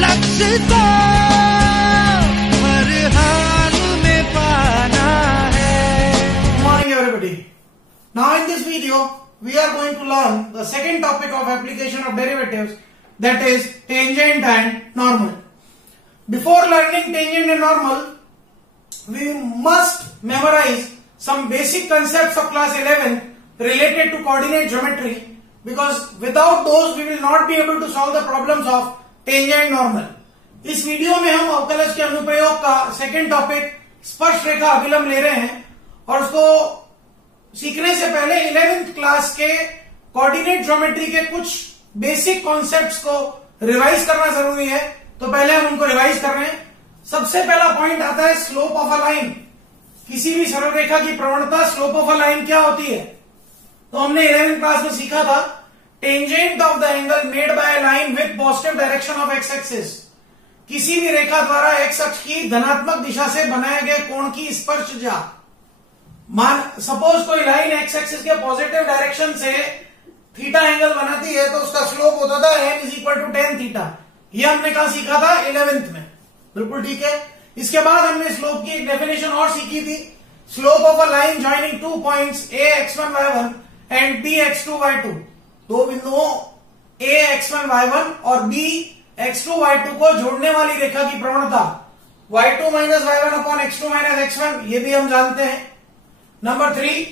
लक्ष्य को हर हाल में पाना है। Good morning everybody. Now in this video we are going to learn the second topic of application of derivatives, that is tangent and normal. Before learning tangent and normal, we must memorize some basic concepts of class 11 related to coordinate geometry, because without those we will not be able to solve the problems of tangent normal. इस video में हम अवकलज के अनुप्रयोग का second topic स्पर्श रेखा अभिलंब ले रहे हैं, और उसको सीखने से पहले 11th क्लास के कोऑर्डिनेट ज्योमेट्री के कुछ बेसिक कॉन्सेप्ट्स को रिवाइज करना जरूरी है। तो पहले हम उनको रिवाइज कर रहे हैं। सबसे पहला पॉइंट आता है स्लोप ऑफ अ लाइन। किसी भी सरल रेखा की प्रवणता स्लोप ऑफ अ लाइन क्या होती है? तो हमने 11th क्लास में सीखा था tangent of the angle made by a line with positive direction of x axis. किसी भी रेखा द्वारा एक्स अक्ष की धनात्मक दिशा से बनाए गए कोण की स्पर्शजा। मान सपोज कोई लाइन एक्स एक्सिस के पॉजिटिव डायरेक्शन से थीटा एंगल बनाती है तो उसका स्लोप होता था n = tan थीटा। ये हमने कहा सीखा था 11th में, बिल्कुल ठीक है। इसके बाद हमने स्लोप की एक डेफिनेशन और सीखी थी, slope of a line joining 2 points a x1 y1 and b x2 y2। दो बिंदुओं a x1 y1 और b x2 y2 को जोड़ने वाली रेखा की प्रवणता y2 - y1 / x2 - x1, ये भी हम जानते हैं। Number 3,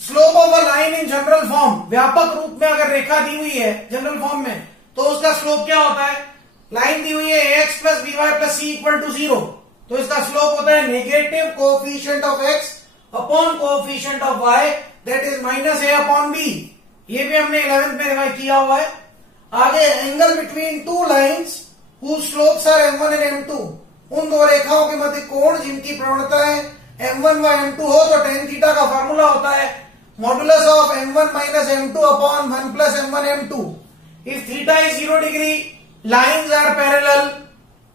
slope of a line in general form. व्यापक रूप में अगर रेखा दी हुई है जनरल फॉर्म में तो उसका स्लोप क्या होता है? लाइन दी हुई है ax + by + c = 0, तो इसका स्लोप होता है negative coefficient of x upon coefficient of y, that is -a/b। ये भी हमने 11th में रिवाइज किया हुआ है। आगे angle between two lines whose slopes are m1 and m2। उन दो रेखाओं के मध्य कोण जिनकी प्रवणता है m1 व m2 हो तो tan थीटा का फार्मूला होता है modulus of m1 - m2 upon 1 + m1 m2। If theta is 0 degree, lines are parallel,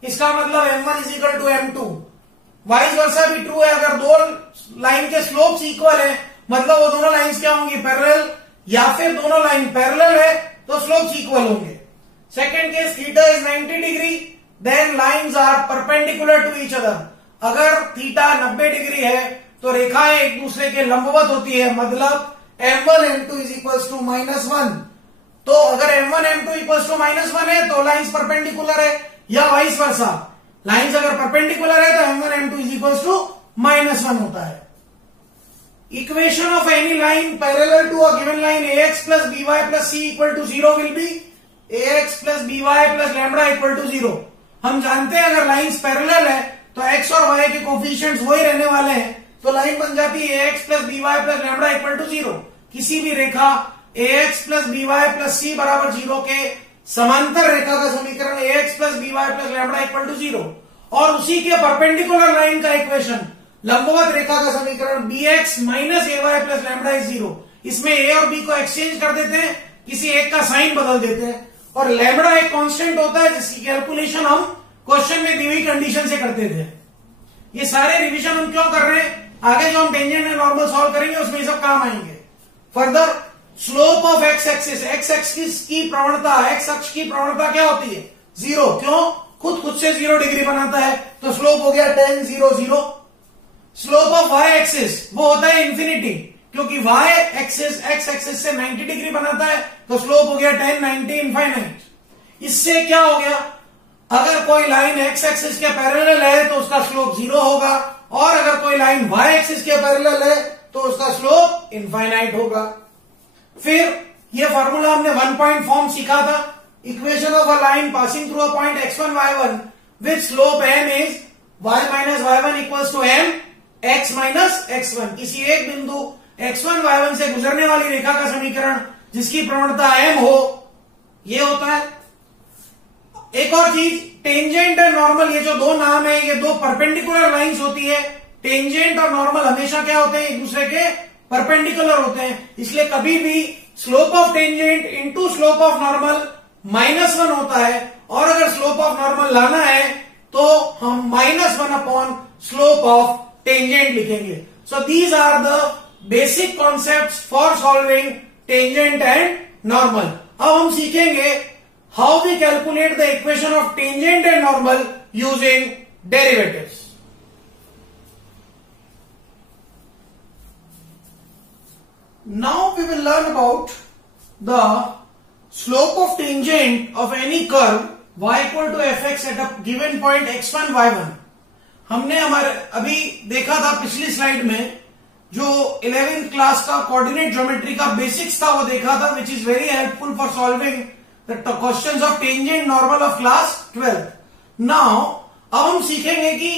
इसका मतलब m1 = m2। वाइस वर्सा भी ट्रू है, अगर दो लाइन के स्लोप्स इक्वल है मतलब वो दोनों लाइन्स क्या होंगी? पैरेलल, या फिर दोनों लाइन पैरेलल है तो स्लोप्स इक्वल होंगे। Second case, theta is 90 degree, then lines are perpendicular to each other. अगर थीटा 90 डिग्री है तो रेखाएं एक दूसरे के लंबवत होती है, मतलब m1 m2 = -1। तो अगर m1 m2 = -1 है तो लाइन्स परपेंडिकुलर है, या वाइस वर्सा, लाइन्स अगर परपेंडिकुलर है तो m1 m2 = -1 होता है। Equation of any line parallel to a given line ax + by + c = 0 will be ax + by + λ = 0। हम जानते हैं अगर लाइन्स पैरेलल है तो x और y के कोफिशिएंट्स वही रहने वाले हैं, तो लाइन बन जाती है ax + by + λ = 0। किसी भी रेखा ax + by + c = 0 के समांतर रेखा का समीकरण ax + by + λ = 0, और उसी के परपेंडिकुलर लाइन का इक्वेशन लंबवत रेखा का समीकरण bx - ay + λ = 0। इसमें a और b को एक्सचेंज कर देते हैं, किसी एक का साइन बदल देते हैं, और लैम्बडा एक कांस्टेंट होता है जिसकी कैलकुलेशन हम क्वेश्चन में दी हुई कंडीशन से करते थे। ये सारे रिवीजन हम क्यों कर रहे हैं? आगे जो हम टेंजेंट एंड नॉर्मल सॉल्व करेंगे उसमें सब काम आएंगे। Further, slope of x axis, x axis की प्रवणता, एक्स अक्ष की प्रवणता क्या होती है? 0। क्यों? खुद से 0 डिग्री बनाता है, तो स्लोप हो गया tan 0 0। Slope of y axis वो होता है इंफिनिटी, क्योंकि y एक्सिस एक्स एक्सिस से 90 डिग्री बनाता है, तो स्लोप हो गया tan 90 इनफाइनाइट। इससे क्या हो गया? अगर कोई लाइन x एक्सिस के पैरेलल है तो उसका स्लोप 0 होगा, और अगर कोई लाइन y एक्सिस के पैरेलल है तो उसका स्लोप इनफाइनाइट होगा। फिर ये फार्मूला हमने 1 पॉइंट फॉर्म सीखा था, equation of a line passing through a point x1 y1 with slope m is y - y1 = m x - x1। किसी एक बिंदु x1 y1 से गुजरने वाली रेखा का समीकरण जिसकी प्रवणता m हो, ये होता है। एक और चीज, टेंजेंट और नॉर्मल, ये जो दो नाम है, ये दो परपेंडिकुलर लाइंस होती है। टेंजेंट और नॉर्मल हमेशा क्या होते हैं? एक दूसरे के परपेंडिकुलर होते हैं, इसलिए कभी भी slope of tangent into slope of normal -1 होता है, और अगर स्लोप ऑफ नॉर्मल लाना है तो हम -1 अपॉन स्लोप ऑफ टेंजेंट लिखेंगे। So these are the basic concepts for solving tangent and normal. अब हम सीखेंगे how we calculate the equation of tangent and normal using derivatives. Now we will learn about the slope of tangent of any curve y equal to fx at a given point x1 y1. हमने हमारे अभी देखा था पिछली slide में जो 11th class का coordinate geometry का बेसिक्स था वो देखा था, which is very helpful for solving the questions of tangent normal of class 12th. Now अब हम सीखेंगे कि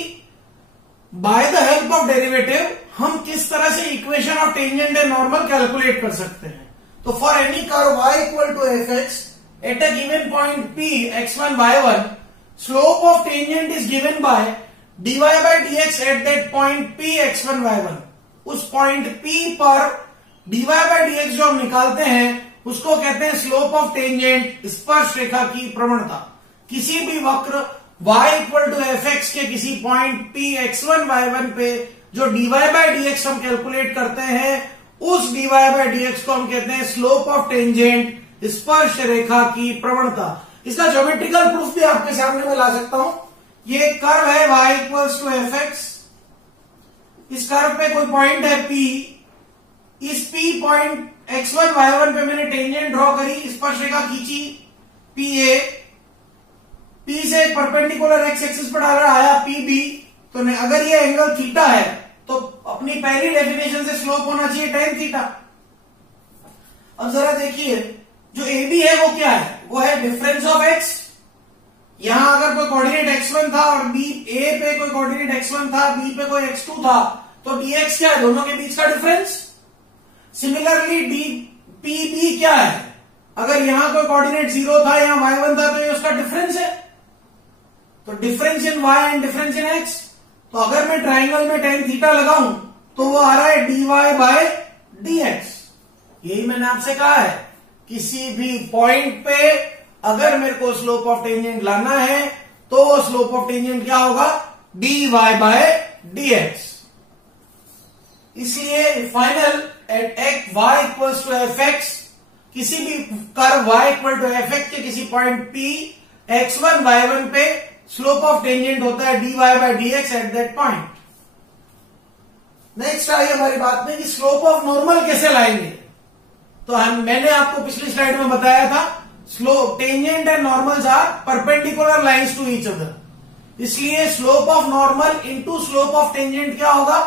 by the help of derivative हम किस तरह से equation of tangent and normal calculate कर सकते हैं. तो for any curve y equal to f x at a given point p x1 y1, slope of tangent is given by dy by dx at that point p x1 y1. उस point p पर dy by dx जो हम निकालते हैं उसको कहते हैं slope of tangent, स्पर्श रेखा की प्रवणता. किसी भी वक्र y equal to f x के किसी पॉइंट p x1 y1 पे जो dy by dx हम कैलकुलेट करते हैं उस dy by dx को हम कहते हैं स्लोप ऑफ टेंजेंट, स्पर्श रेखा की प्रवणता. इसका ज्योमेट्रिकल प्रूफ भी आपके सामने मैं ला सकता हूं. ये कर्व है y equals to f x. इस कर्व पे कोई पॉइंट है p. इस p पॉइंट x1 y1 पे मैंने टेंजेंट ड्रॉ करी, स्पर्श रेखा खींची pa. p से परपेंडिकुलर x एक्सिस पर डाला आया pb. तो अगर ये एंगल थीटा है तो अपनी पहली डेफिनेशन से स्लोप होना चाहिए tan थीटा. अब जरा देखिए जो AB है वो क्या है, वो है डिफरेंस ऑफ x. यहां अगर कोई कोऑर्डिनेट x1 था और B A पे कोई कोऑर्डिनेट x1 था, B पे कोई x2 था, तो dx क्या है, दोनों के बीच का डिफरेंस. सिमिलरली PB क्या है, अगर यहां कोई कोऑर्डिनेट 0 था, यहां y1 था, तो ये उसका डिफरेंस है. तो difference in y and difference in x. तो अगर मैं ट्राइंगल में tan थीटा लगाऊं तो वो आ रहा है dy बाय dx. यही मैंने आपसे कहा है, किसी भी पॉइंट पे अगर मेरे को स्लोप ऑफ टेंजेंट लाना है तो स्लोप ऑफ टेंजेंट क्या होगा, dy बाय dx. इसलिए final at y equals to f x, किसी भी curve y equal to f x के किसी पॉइंट p x1 y1 पे स्लोप ऑफ टेंजेंट होता है dy by dx at that point. Next आई हमारी बात में कि स्लोप ऑफ नॉर्मल कैसे लाएंगे. तो मैंने आपको पिछली स्लाइड में बताया था slope tangent and normals are perpendicular lines to each other. इसलिए slope of normal into slope of tangent क्या होगा,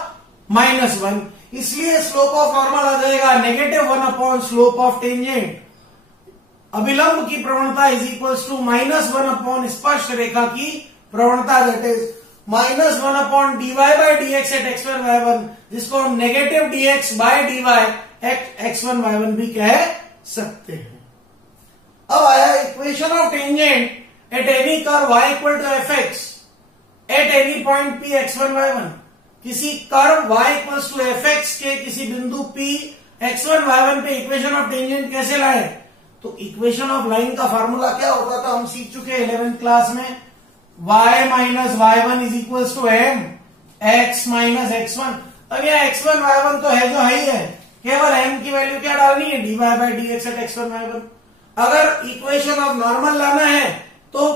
-1. इसलिए स्लोप ऑफ नॉर्मल आ जाएगा -1 अपॉन स्लोप ऑफ टेंजेंट. अभिलंब की प्रवणता इज इक्वल्स टू -1 अपॉन स्पर्श रेखा की प्रवणता, that is -1 upon dy by dx at x1 y1, जिसको हम negative dx by dy at x1 y1 भी कह सकते हैं. अब आया equation of tangent at any curve y equal to f x at any point p x1 y1. किसी कर्व y equals to f x के किसी बिंदु p x1 y1 पे इक्वेशन ऑफ टेंजेंट कैसे लाए. तो इक्वेशन ऑफ लाइन का फार्मूला क्या होता था, हम सीख चुके हैं 11th क्लास में. y minus y1 is equals to m x minus x1. अब यह x1 y1 तो है जो है ही है, केवल m की वैल्यू क्या डालनी है, dy by dx at x1 y1. अगर इक्वेशन ऑफ नॉर्मल लाना है तो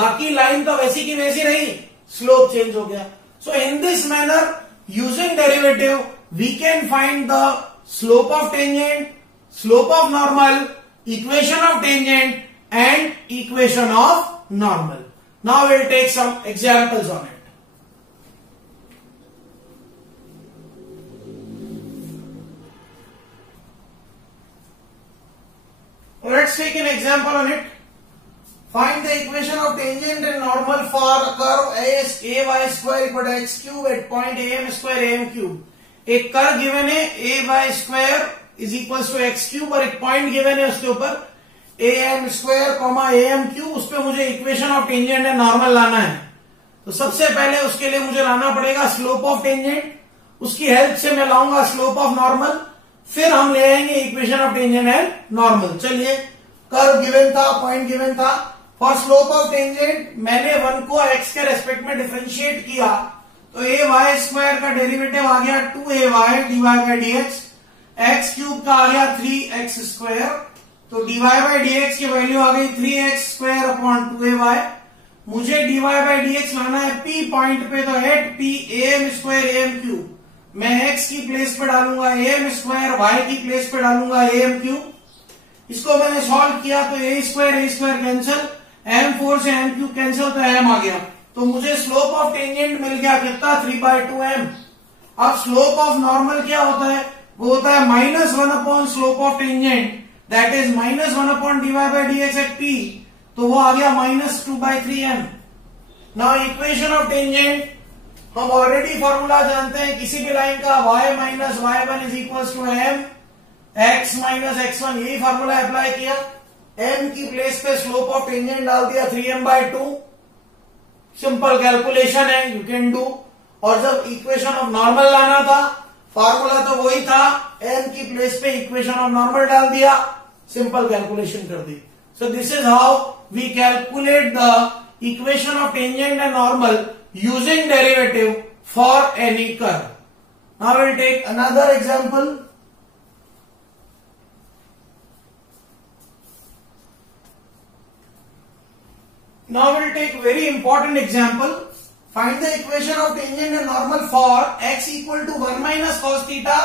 बाकी लाइन तो वैसी की वैसी रही, स्लोप चेंज हो गया. So in this manner using derivative we can find the slope of tangent, slope of normal, equation of tangent and equation of normal. Now we'll take some examples on it. Let's take an example on it. Find the equation of tangent and normal for a curve as ay square equal to x cube at point am square am cube. एक curve given है ay square is equal to x cube और एक point given है उसके ऊपर a m square comma a m cube. उस पर मुझे equation of tangent and normal लाना है. तो सबसे पहले उसके लिए मुझे लाना पड़ेगा स्लोप ऑफ टेंजेंट. उसकी हेल्प से मैं लाऊंगा स्लोप ऑफ नॉर्मल, फिर हम ले आएंगे equation of tangent and normal. चलिए, कर्व गिवन था, पॉइंट गिवन था. फॉर स्लोप ऑफ टेंजेंट मैंने 1 को x के रेस्पेक्ट में डिफरेंशिएट किया, तो ए वाई स्क्वायर का डेरिवेटिव आ गया 2ay dy by dx, x cube का आ गया 3x स्क्वायर तो dy बाई dx की वैल्यू आ गई 3x स्क्वायर अपॉन 2ay। मुझे dy बाई dx लाना है p पॉइंट पे, तो at p am square am cube. मैं x की प्लेस पे डालूंगा am स्क्वायर, y की प्लेस पे डालूंगा am क्यूब। इसको मैंने सॉल्व किया तो a स्क्वायर कैंसिल, m4 से m क्यूब कैंसिल, तो m आ गया। तो मुझे स्लोप ऑफ टेंजेंट मिल गया कितना, 3/2m। अब स्लोप ऑफ नॉर्मल क्या होता है, वो होता है -1 upon slope of tangent, that is -1 upon dy by dx at p, तो वो आ गया -2/3m। Now equation of tangent हम ऑलरेडी फॉर्मूला जानते हैं, किसी भी लाइन का y minus y1 is equal to m x minus x1, यही फॉर्मूला अप्लाई किया। m की प्लेस पे स्लोप ऑफ टेंजेंट डाल दिया 3m/2, सिंपल कैलकुलेशन है, यू कैन डू। और जब इक्वेशन ऑफ नॉर्मल लाना था, फॉर्मूला तो वही था, m की प्लेस पे इक्वेशन ऑफ नॉर्मल डाल दिया, सिंपल कैलकुलेशन कर दी। So this is how we calculate the equation of tangent and normal using derivative for any curve. Now will take another example. Now we'll take very important example. Find the equation of tangent and normal for x equal to 1 minus cos theta,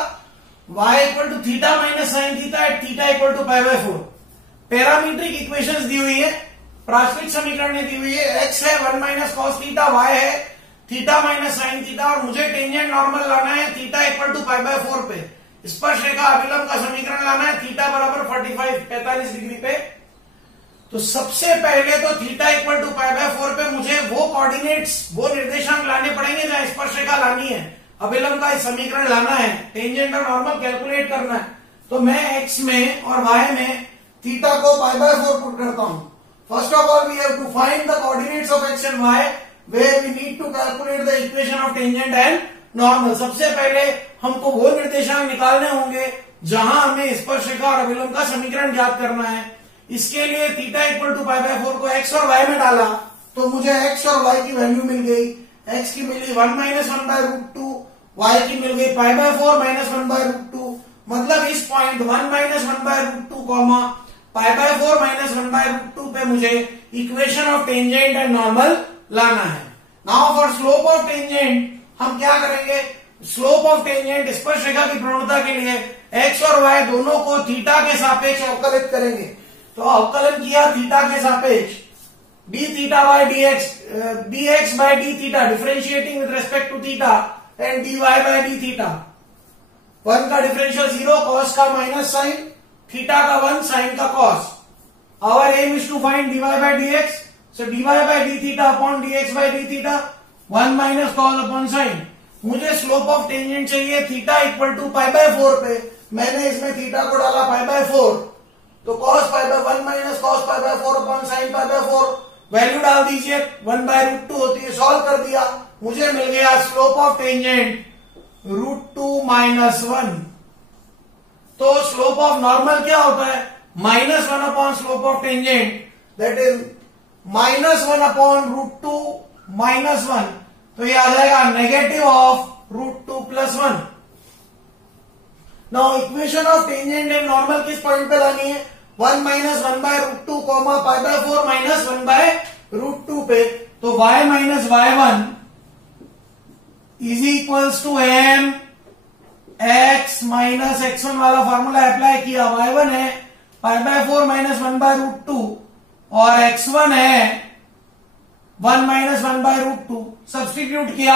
y equal to theta minus sin theta at theta equal to pi/4। Parametric equations दी हुई है, प्राथमिक समीकरण दी हुई है, x है 1 minus cos theta, y है theta minus sin theta, और मुझे टेंजेंट नॉर्मल लाना है थीटा इक्वल टू pi/4 पे। स्पर्शरेखा अभिलंब का समीकरण लाना है थीटा बराबर 45 डिग्री पे। तो सबसे पहले तो थीटा इक्वल टू pi/4 पे मुझे वो कोऑर्डिनेट्स, वो निर्देशांक लाने पड़ेंगे जहां स्पर्शरेखा लानी है, अभिलंब का समीकरण लाना है, टेंजेंट और नॉर्मल कैलकुलेट करना है। तो मैं x में और y में थीटा को pi/4 पुट करता हूं। First of all we have to find the coordinates of x and y where we need to calculate the equation of tangent and normal. सबसे पहले हमको वो निर्देशांक निकालने होंगे जहां हमें स्पर्शरेखा और अभिलंब का समीकरण ज्ञात करना है। इसके लिए थीटा इक्वल टू pi/4 को x और y में डाला, तो मुझे x और y की वैल्यू मिल गई। x की मिली 1 - 1/√2, y की मिल गई pi/4 - 1/√2। मतलब इस पॉइंट 1 - 1/√2 कॉमा pi/4 - 1/√2 पे मुझे equation of tangent and normal लाना है। Now for slope of tangent हम क्या करेंगे, स्लोप ऑफ टेंजेंट स्पर्शरेखा की प्रवणता के लिए x और y दोनों को थीटा के सापेक्ष अवकलित करेंगे। तो अवकलन किया थीटा के सापेक्ष, d theta by dx, dx by d theta, differentiating with respect to theta, and dy by d theta. 1 का डिफरेंशियल 0, cos का माइनस साइन, थीटा का 1, साइन का cos। Our aim is to find dy by dx, so dy by d theta upon dx by d theta, 1 minus cos upon sine. मुझे slope of tangent चाहिए theta equal to pi/4 पे, मैंने इसमें theta को डाला pi/4, तो cos pi/1 minus cos pi/4 upon sine pi/4, value डाल दीजिए, 1/√2 होती है, सॉल्व कर दिया, मुझे मिल गया स्लोप ऑफ टेंजेंट √2 - 1। तो स्लोप ऑफ नॉर्मल क्या होता है, -1 upon slope of tangent, that is -1 upon √2 - 1, तो ये आ जाएगा negative of √2 + 1। Now equation of tangent and normal किस पॉइंट पे लानी है, 1 - 1/√2 कॉमा pi/4 - 1/√2 पे। तो y - y1 is equals to m x - x1 वाला फॉर्मूला अप्लाई किया। y1 है pi/4 - 1/√2 और x1 है 1 - 1/√2। सब्स्टिट्यूट किया,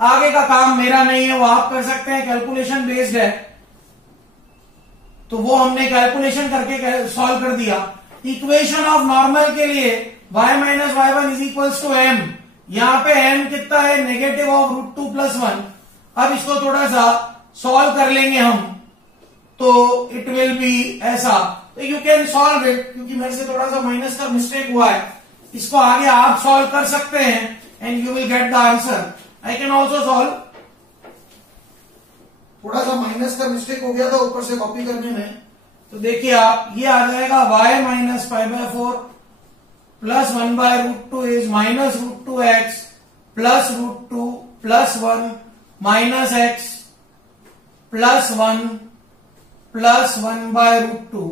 आगे का काम मेरा नहीं है, वो आप कर सकते हैं, कैलकुलेशन बेस्ड है, तो वो हमने कैलकुलेशन करके सॉल्व कर दिया। इक्वेशन ऑफ नॉर्मल के लिए y - y1 is equals to m, यहां पे m कितना है, नेगेटिव ऑफ √2 + 1। अब इसको थोड़ा सा सॉल्व कर लेंगे हम, तो इट विल बी ऐसा, तो यू कैन सॉल्व इट, क्योंकि मेरे से थोड़ा सा माइनस का मिस्टेक हुआ है, इसको आगे आप सॉल्व कर सकते हैं and you will get the answer. I can also solve, थोड़ा सा माइनस का मिस्टेक हो गया था ऊपर से कॉपी करने में, तो देखिए आप, ये आ जाएगा y - pi/4 + 1/√2 is -√2x + √2 + 1 - x + 1 + 1/√2।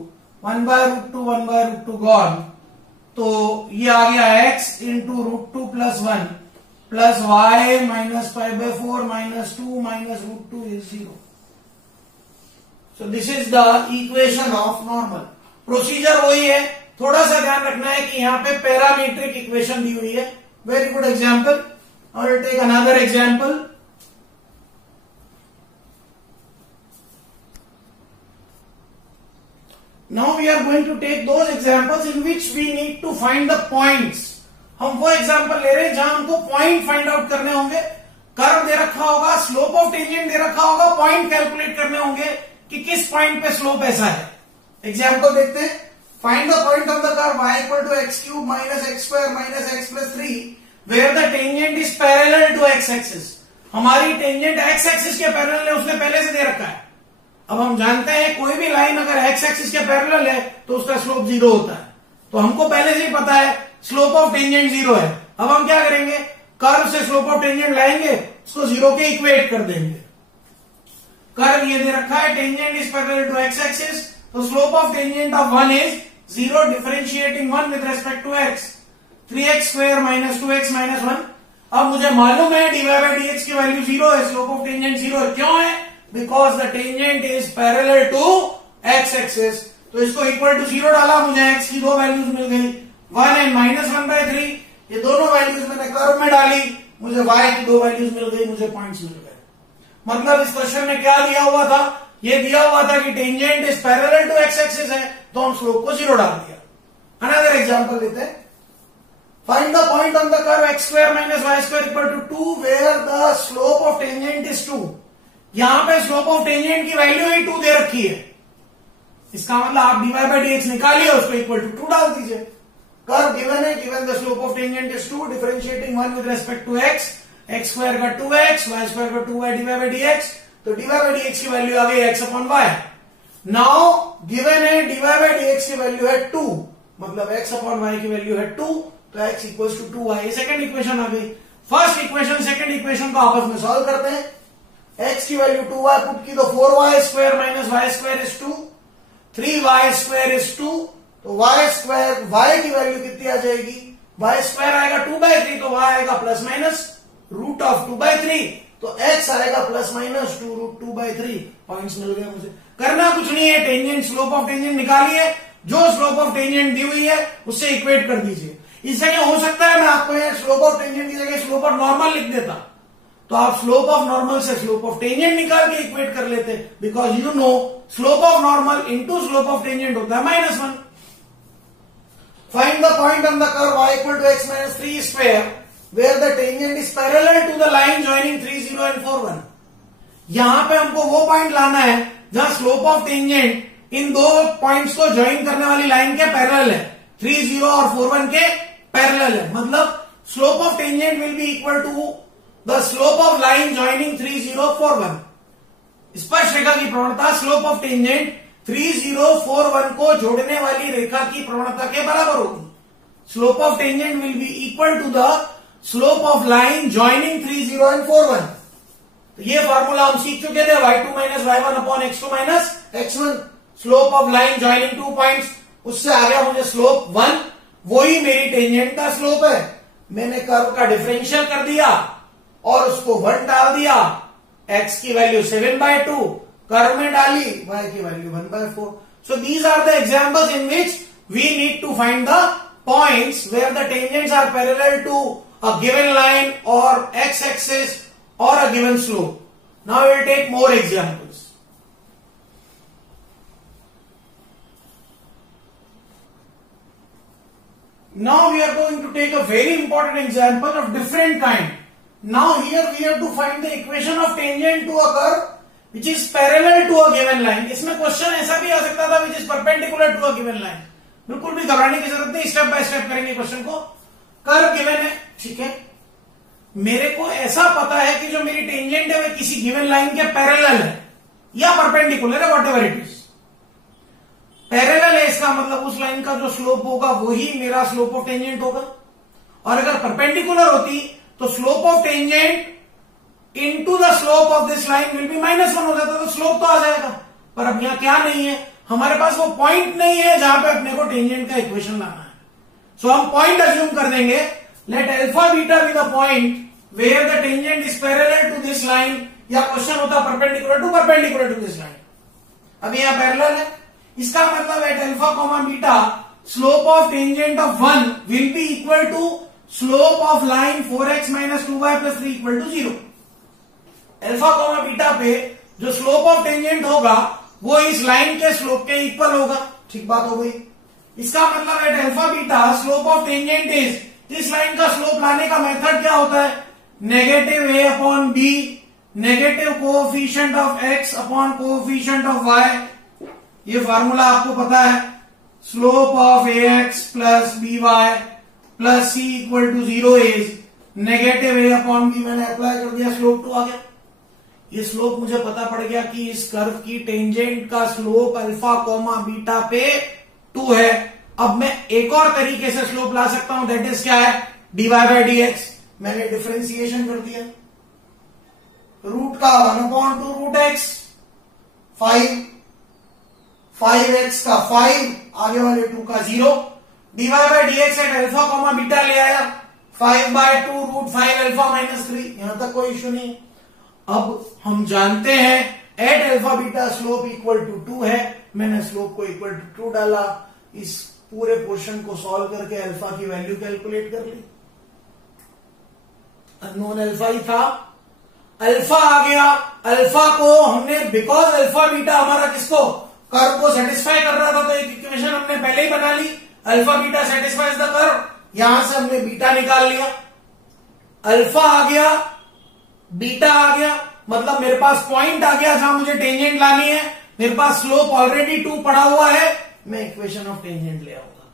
1/√2 gone, तो ये आ गया x into √2 plus 1 plus y minus π/4 minus 2 minus √2 is 0. So this is the equation of normal. Procedure वही है, थोड़ा सा ध्यान रखना है कि यहाँ पे पैरामीट्रिक इक्वेशन दी हुई है. Very good example. और take another example. Now we are going to take those examples in which we need to find the points. हम वो एग्जाम्पल ले रहे हैं जहां हमको पॉइंट फाइंड आउट करने होंगे. कर्व दे रखा होगा, स्लोप ऑफ टेंजेंट दे रखा होगा, पॉइंट कैलकुलेट करने होंगे कि किस पॉइंट पे स्लोप ऐसा है. एग्जाम्पल देखते हैं. Find the point of the curve y equal to x cube minus x square minus x plus 3 where the tangent is parallel to x axis. हमारी टेंजेंट x एक्सिस के parallel है, उसने पहले से दे रखा है. अब हम जानते हैं कोई भी लाइन अगर x एक्सिस के पैरेलल है तो उसका स्लोप 0 होता है. तो हमको पहले से ही पता है स्लोप ऑफ टेंजेंट 0 है. अब हम क्या करेंगे, कर्व से स्लोप ऑफ टेंजेंट लाएंगे, उसको 0 के इक्वेट कर देंगे. कर्व ये दे रखा है, tangent is parallel to x axis, तो slope of tangent of 1 is 0 differentiating 1 with respect to x. 3x square minus 2x minus 1. अब मुझे मालूम है dy/dx की वैल्यू 0 है, स्लोप ऑफ टेंजेंट 0 है. क्यों है? Because the tangent is parallel to x axis. तो इसको इक्वल टू 0 डाला, मुझे x की दो वैल्यूज मिल गई, 1 एंड माइनस 1/3. ये दोनों वैल्यूज मैंने कर्व में डाली, मुझे y की दो वैल्यूज मिल गई, मुझे पॉइंट्स मिल गए. मतलब इस क्वेश्चन में क्या दिया हुआ था, ये दिया हुआ था कि tangent is parallel to x axis है, तो हम स्लोप को 0 डाल दिया. अनदर एग्जांपल लेते हैं. Find the point on the curve x square minus y square equal to 2 where the slope of tangent is 2. यहां पे स्लोप ऑफ टेंजेंट की वैल्यू ही 2 दे रखी है. इसका मतलब आप dy/dx निकालिए, उसको इक्वल टू 2 डाल दीजिए. कर्व गिवन है, given the slope of tangent is 2 differentiating 1 with respect to x. x square का 2x, y स्क्वायर का 2y dy/dx. तो dy/dx की वैल्यू आ गई x/y. नाउ गिवन है dy/dx की वैल्यू है 2, मतलब x/y की वैल्यू है 2, तो x इक्वल्स टू 2y. ये सेकंड इक्वेशन आ गई. फर्स्ट इक्वेशन सेकंड इक्वेशन को आपस में सॉल्व करते हैं. x की वैल्यू 2y पुट की तो 4y square minus y square is 2, 3y square is 2. तो y स्क्वायर, y की वैल्यू कितनी आ जाएगी, y स्क्वायर आएगा 2/3, तो y आएगा प्लस माइनस रूट ऑफ 2/3, तो x आएगा प्लस माइनस 2 रूट 2/3. पॉइंट्स मिल गए मुझे. करना कुछ नहीं है, टेंजेंट स्लोप ऑफ टेंजेंट निकालिए, जो स्लोप ऑफ टेंजेंट दी हुई है उससे इक्वेट कर दीजिए. इस जगह हो सकता है मैं आपको यहाँ स्लोप ऑफ टेंजेंट की जगह स्लोप ऑफ नॉर्मल लिख देता, तो आप स्लोप ऑफ नॉर्मल से स्लोप ऑफ टेंजेंट निकाल के इक्वेट कर लेते, because you know slope of normal into slope of tangent होता है -1. Find the point on the curve y equal to x minus 3 square where the tangent is parallel to the line joining 3, 0 and 4, 1. यहां पे हमको वो point लाना है जहां slope of tangent इन दो पॉइंट्स को ज्वाइन करने वाली लाइन के पैरेलल है, 3, 0 और 4, 1 के पैरेलल है. मतलब slope of tangent will be equal to the slope of line joining 3, 0, 4, 1. स्पर्श रेखा की प्रवणता स्लोप ऑफ टेंजेंट 3, 0, 4, 1 को जोड़ने वाली रेखा की प्रवणता के बराबर होगी. Slope of tangent will be equal to the slope of line joining 3, 0 and 4, 1. तो ये फॉर्मूला हम सीख चुके थे, y2 minus y1 upon x2 minus x1. Slope of line joining 2 points, उससे आ गया मुझे स्लोप 1, वही मेरी टेंजेंट का स्लोप है. मैंने कर्व का डिफरेंशियल कर दिया और उसको 1 डाल दिया, x की वैल्यू 7/2 कर्व में डाली, y की value 1/4. So these are the examples in which we need to find the points where the tangents are parallel to a given line or x axis or a given slope. Now we will take more examples. Now we are going to take a very important example of different kind. Now here we have to find the equation of tangent to a curve which is parallel to a given line. इसमें question ऐसा भी आ सकता था which is perpendicular to a given line. बिल्कुल भी घबराने की जरूरत नहीं, स्टेप बाय स्टेप करेंगे क्वेश्चन को. कर्व गिवन है, ठीक है. मेरे को ऐसा पता है कि जो मेरी टेंजेंट है वह किसी गिवन लाइन के पैरेलल है या परपेंडिकुलर है, व्हाटएवर इट इज. पैरेलल है इसका मतलब उस लाइन का जो स्लोप होगा वही मेरा स्लोप ऑफ टेंजेंट होगा. और अगर परपेंडिकुलर होती तो slope of tangent into the slope of this line will be -1 हो जाता, तो स्लोप तो आ जाएगा. पर अब यहां क्या नहीं है, हमारे पास वो पॉइंट नहीं है जहां पे अपने को टेंजेंट का इक्वेशन लाना है। सो हम पॉइंट अज्यूम कर देंगे, let alpha beta be the point where the tangent is parallel to this line, या क्वेश्चन होता परपेंडिकुलर टू दिस लाइन। अब यहां पैरेलल है, इसका मतलब at alpha comma beta slope of tangent of 1 will be equal to slope of line 4x minus 2y plus 3 equal to 0। Alpha comma beta पे जो slope of tangent होगा वो इस लाइन के स्लोप के इक्वल होगा। ठीक बात हो गई। इसका मतलब at alpha beta slope of tangent is, इस लाइन का स्लोप लाने का मेथड क्या होता है, negative a upon b, negative coefficient of x upon coefficient of y। ये फार्मूला आपको पता है, slope of ax plus by plus c equal to 0 is negative a upon b। मैंने अप्लाई कर दिया, स्लोप 2 आ गया। ये स्लोप मुझे पता पड़ गया कि इस कर्व की टेंजेंट का स्लोप अल्फा कोमा बीटा पे 2 है। अब मैं एक और तरीके से स्लोप ला सकता हूं, दैट इज क्या है, dy बाय dx। मैंने डिफरेंशिएशन कर दिया, रूट का 1/2 रूट x, 5x का 5, आगे वाले 2 का 0, dy by dx at alpha comma beta ले आया 5/2 रूट 5 अल्फा माइनस 3। यहां तक कोई इश्यू नहीं। अब हम जानते हैं at alpha beta slope equal to 2 है, मैंने स्लोप को इक्वल टू 2 डाला, इस पूरे पोर्शन को सॉल्व करके अल्फा की वैल्यू कैलकुलेट कर ली। अननोन अल्फा ही था, अल्फा आ गया। अल्फा को हमने, बिकॉज अल्फा बीटा हमारा किसको, कर्व को सेटिस्फाई कर रहा था, तो एक इक्वेशन हमने पहले ही बना ली, alpha beta satisfies the curve. यहां से हमने बीटा निकाल लिया, अल्फा आ गया, बीटा आ गया, मतलब मेरे पास पॉइंट आ गया जहां मुझे टेंजेंट लानी है। मेरे पास स्लोप ऑलरेडी 2 पड़ा हुआ है, मैं इक्वेशन ऑफ टेंजेंट ले आऊंगा।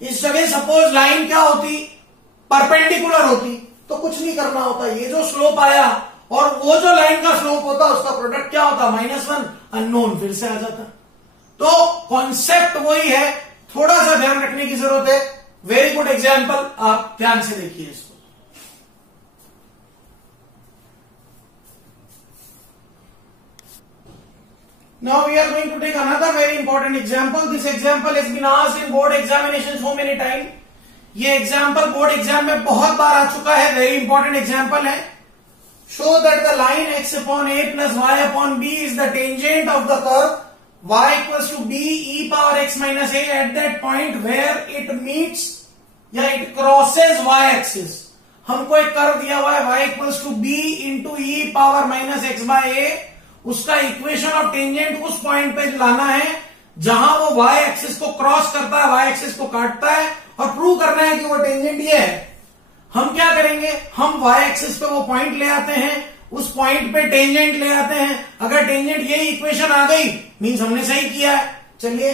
इस जगह सपोज लाइन क्या होती, परपेंडिकुलर होती, तो कुछ नहीं करना होता, ये जो स्लोप आया और वो जो लाइन का स्लोप होता उसका प्रोडक्ट क्या होता, -1, अननोन फिर से आ जाता। तो कॉन्सेप्ट वही है, थोड़ा सा ध्यान रखने की जरूरत है। वेरी गुड एग्जाम्पल, आप ध्यान से देखिए इसको। Now we are going to take another very important example. This example has been asked in board examination so many times. ये एग्जाम्पल बोर्ड एग्जाम में बहुत बार आ चुका है, वेरी इंपॉर्टेंट एग्जाम्पल है। Show that the line x upon a plus y upon b is the tangent of the curve y equals to b e power x minus a at that point where it meets या it crosses y axis. हमको एक curve दिया हुआ है y equals to b into e power minus x by a, उसका equation of tangent उस point पे लाना है जहां वो y एक्सिस को क्रॉस करता है, y एक्सिस को काटता है, और प्रूव करना है कि वो टेंजेंट ये है। हम क्या करेंगे, हम y एक्सिस पे वो पॉइंट ले आते हैं, उस पॉइंट पे टेंजेंट ले आते हैं। अगर टेंजेंट यही इक्वेशन आ गई मींस हमने सही किया है। चलिए,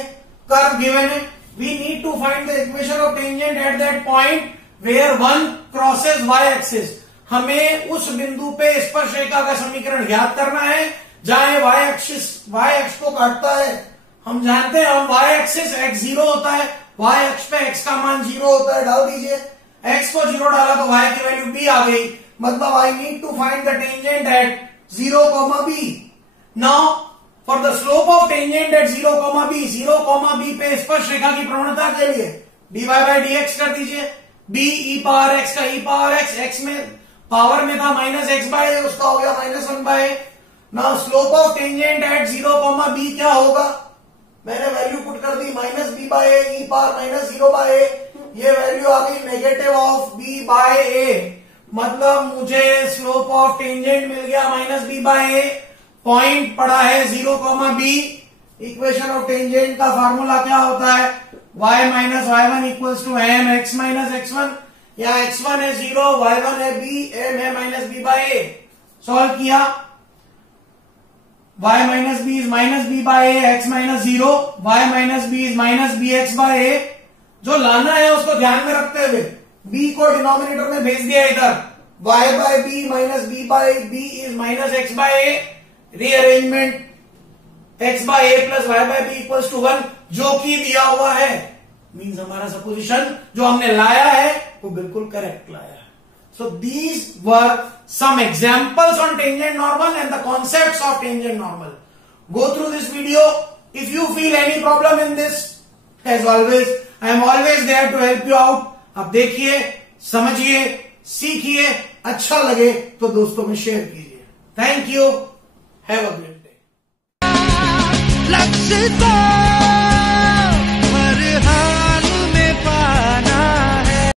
कर्व गिवन है, we need to find the equation of tangent at that point where 1 crosses y axis. हमें उस बिंदु पे स्पर्शरेखा का समीकरण ज्ञात करना है जहां y एक्स को काटता है। हम जानते हैं हम y एक्सिस x0 होता है, y अक्ष पे x का मान 0 होता है, डाल दीजिए, x को 0 डाला तो y की वैल्यू b आ गई, मतलब I need to find the tangent at 0, b। Now for the slope of tangent at 0, b पे स्पर्शरेखा की प्रवणता के लिए dy बाय dx कर दीजिए, b e पावर x का e पावर x में पावर में था माइनस x बाय a, उसका हो गया -1 by a। Now slope of tangent at 0, b क्या होगा, मैंने वैल्यू पुट कर दी, -b by a e power -0 by a, ये वैल्यू आ गई negative of b by a, मतलब मुझे स्लोप ऑफ टेंजेंट मिल गया -b बाय a, पॉइंट पड़ा है 0, b। इक्वेशन ऑफ टेंजेंट का फार्मूला क्या होता है, y minus y1 equals to m x minus x1, या x1 है 0, y1 है b, m है -b बाय a। सॉल्व किया, y minus b is -b by a, x minus 0, y minus b is -bx by a। जो लाना है उसको ध्यान में रखते हुए b को डिनोमिनेटर में भेज दिया इधर, y by b minus b by b is -x by a, rearrangement x by a plus y by b equals to 1, जो कि दिया हुआ है, मीन्स हमारा सपोजिशन जो हमने लाया है वो बिल्कुल करेक्ट लाया है। So these were some examples on tangent normal and the concepts of tangent normal. Go through this video, If you feel any problem in this, as always, I am always there to help you out. अब देखिए, समझिए, सीखिए, अच्छा लगे तो दोस्तों में share कीजिए. Thank you. Have a great day.